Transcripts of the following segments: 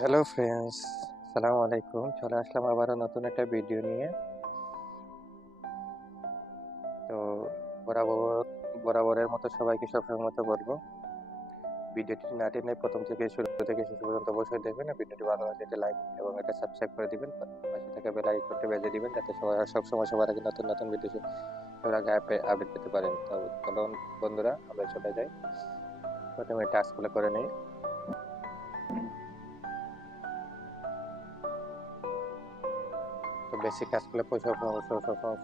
Hello friends, সালাম আলাইকুম। চলে আসলাম আবারও নতুন একটা ভিডিও নিয়ে। তো বরাবরের মতো সবাইকে সবসময় মতো বলবো, ভিডিওটি না টেনে প্রথম থেকে শুরু থেকে শেষ পর্যন্ত অবশ্যই দেখবেন। আর ভিডিওটি ভালো লাগলে একটা লাইক এবং একটা সাবস্ক্রাইব করে দিবেন। পাশে থাকা বেল আইকনটি বেজে দিবেন, যাতে সবাই সবসময় সবার আগে নতুন নতুন ভিডিও সবার আগে আপডেট পেতে পারেন। তো চলুন বন্ধুরা, আমরা চলে যাই। প্রথমে টাস্কগুলো করে নিই। তো বেসিক টাস্কগুলো সবসময়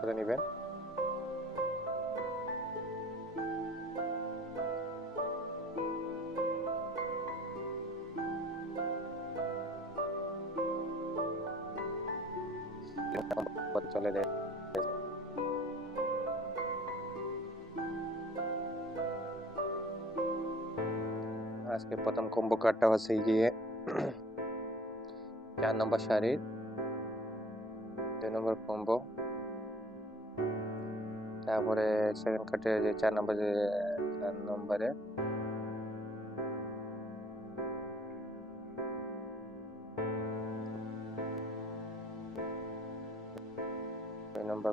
করে নেবেন। চলে যায়। আজকে প্রথম কম্বো কার্ডটা হচ্ছে গিয়ে 4 নম্বর সারির 2 নম্বর কম্বো। তারপরে সেকেন্ড কার্ডে যে 4 নম্বরে 2 নম্বর